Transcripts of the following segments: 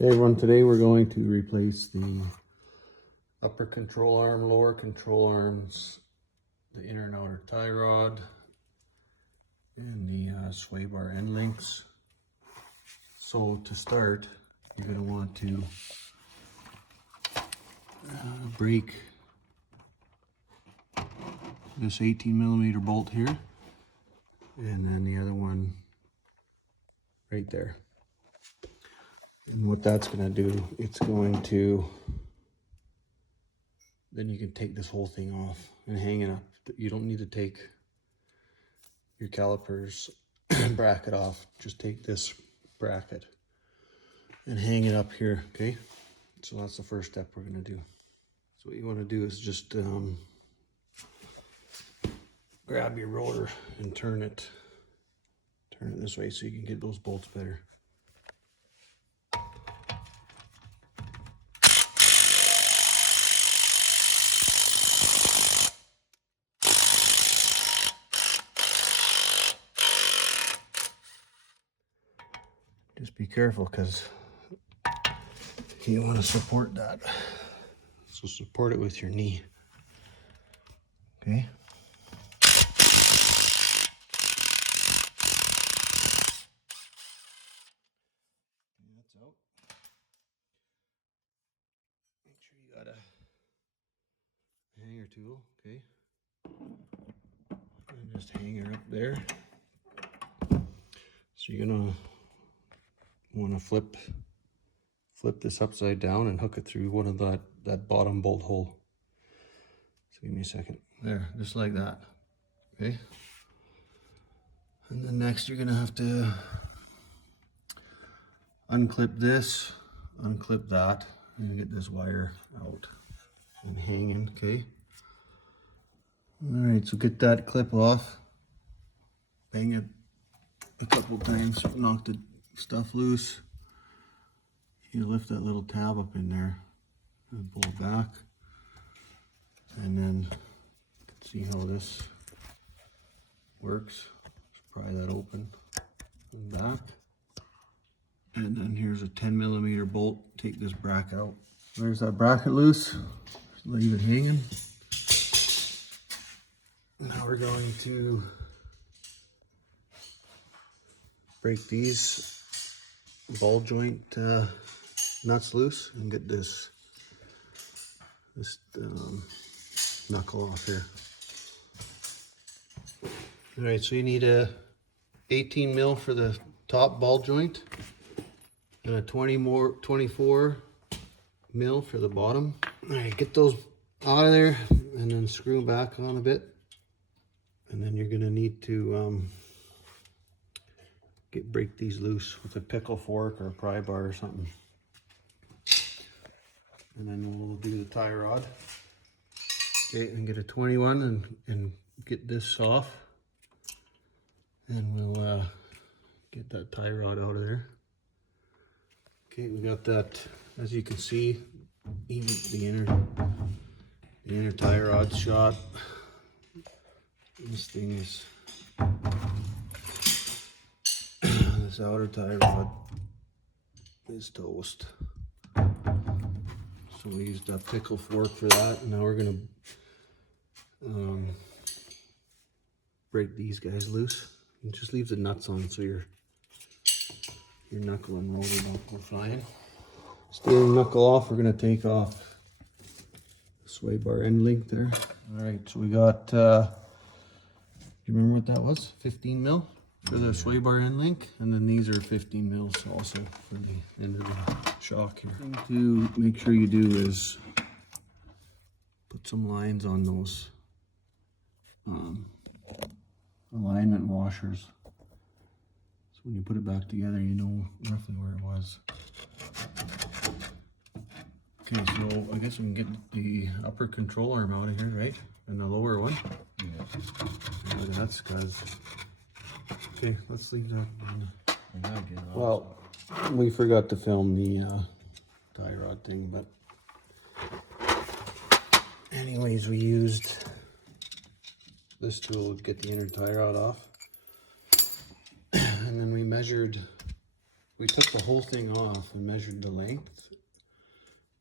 Hey everyone, today we're going to replace the upper control arm, lower control arms, the inner and outer tie rod, and the sway bar end links. So to start, you're going to want to break this 18mm bolt here, and then the other one right there. And what that's going to do, it's going to, then you can take this whole thing off and hang it up. You don't need to take your calipers bracket off. Just take this bracket and hang it up here, okay? So that's the first step we're going to do. So what you want to do is just grab your rotor and turn it this way so you can get those bolts better. Just be careful because you want to support that. So support it with your knee. Okay. That's out. Make sure you got a hanger tool, okay? And just hang her up there. So you're gonna want to flip this upside down and hook it through one of that bottom bolt hole. So give me a second. There, just like that. Okay. And then next you're gonna have to unclip this, unclip that, and get this wire out and hanging, okay? All right, so get that clip off, bang it a couple times, knock the stuff loose. You lift that little tab up in there and pull it back, and then see how this works. Just pry that open and back, and then here's a 10mm bolt. Take this bracket out. There's that bracket loose. Just leave it hanging. Now we're going to break these ball joint nuts loose and get this knuckle off here. All right, so you need a 18mm for the top ball joint and a 24mm for the bottom. All right, get those out of there and then screw them back on a bit. And then you're gonna need to break these loose with a pickle fork or a pry bar or something. And then we'll do the tie rod. Okay, and get a 21 and get this off. And we'll get that tie rod out of there. Okay, we got that, as you can see, even the inner tie rod shot. This thing is, this outer tie rod is toast. So we used a pickle fork for that, and now we're gonna break these guys loose. And just leave the nuts on so your knuckle and roller don't go flying. Steering knuckle off, we're gonna take off the sway bar end link there. All right, so we got, do you remember what that was? 15mm for the sway bar end link, and then these are 15mm also for the end of the shock here. The thing to make sure you do is put some lines on those alignment washers. So when you put it back together, you know roughly where it was. Okay, so I guess we can get the upper control arm out of here, right? And the lower one? Yeah. Look at that scuzz. Okay, let's leave that on. Well, we forgot to film the tie rod thing, but anyways, we used this tool to get the inner tie rod off. And then we measured we took the whole thing off and measured the length,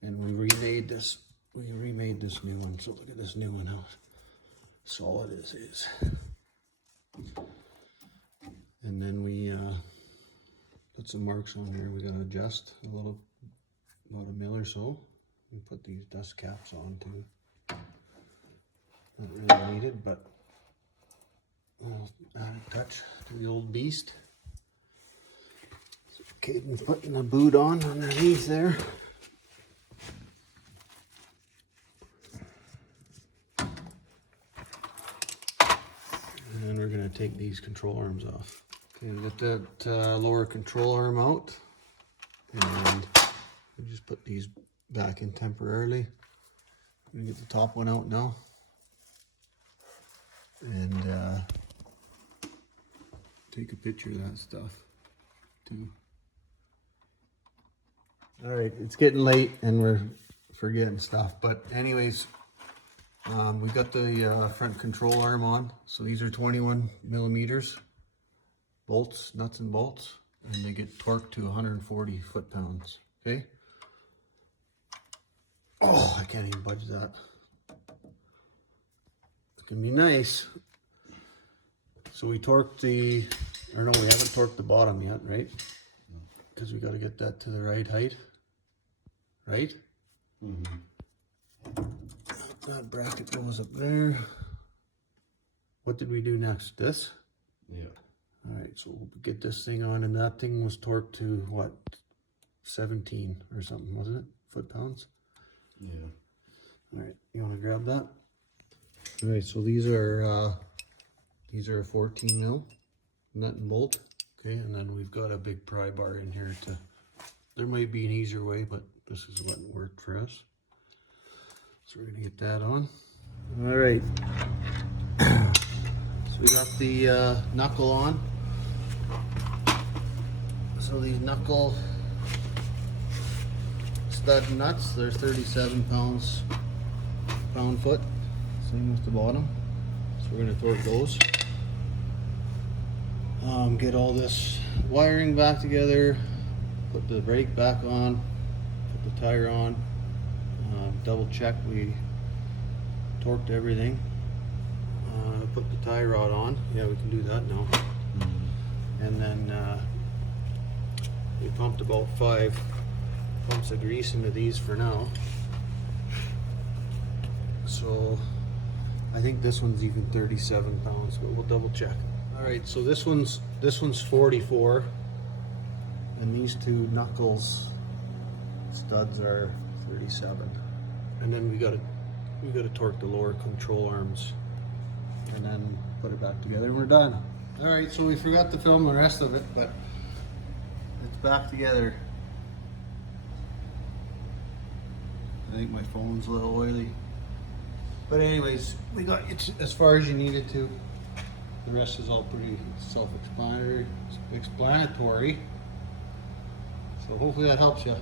and we remade this. We remade this new one. So look at this new one, how solid it is. And then we put some marks on here. We gotta adjust a little, about a mil or so. We put these dust caps on too. Not really needed, but I'll add a touch to the old beast. So Caden's putting a boot on underneath there. And we're gonna take these control arms off. Okay, we got that lower control arm out, and we just put these back in temporarily. I'm gonna get the top one out now, and take a picture of that stuff too. All right, it's getting late and we're forgetting stuff, but anyways, we got the front control arm on. So these are 21 millimeters bolts, nuts and bolts, and they get torqued to 140 foot-pounds. Okay. Oh, I can't even budge that. It's gonna be nice. So we torqued the, or no, we haven't torqued the bottom yet, right? Because we got to get that to the right height, right? Mm-hmm. That bracket goes up there. What did we do next? This? Yeah. All right, so we'll get this thing on, and that thing was torqued to what? 17 or something, wasn't it? Foot-pounds? Yeah. All right, you want to grab that? All right, so these are a 14 mil nut and bolt. Okay, and then we've got a big pry bar in here to, there might be an easier way, but this is what worked for us. So we're gonna get that on. All right, so we got the knuckle on. So these knuckle stud nuts, they're 37 pound-foot, same as the bottom. So we're gonna torque those. Get all this wiring back together, put the brake back on, put the tire on, double check we torqued everything, put the tie rod on. Yeah, we can do that now. And then we pumped about 5 pumps of grease into these for now. So I think this one's even 37 pounds, but we'll double check. All right, so this one's 44, and these two knuckles studs are 37. And then we gotta torque the lower control arms, and then put it back together, and we're done. All right, so we forgot to film the rest of it, but it's back together. I think my phone's a little oily. But anyways, we got it as far as you needed to. The rest is all pretty self-explanatory. So hopefully that helps you.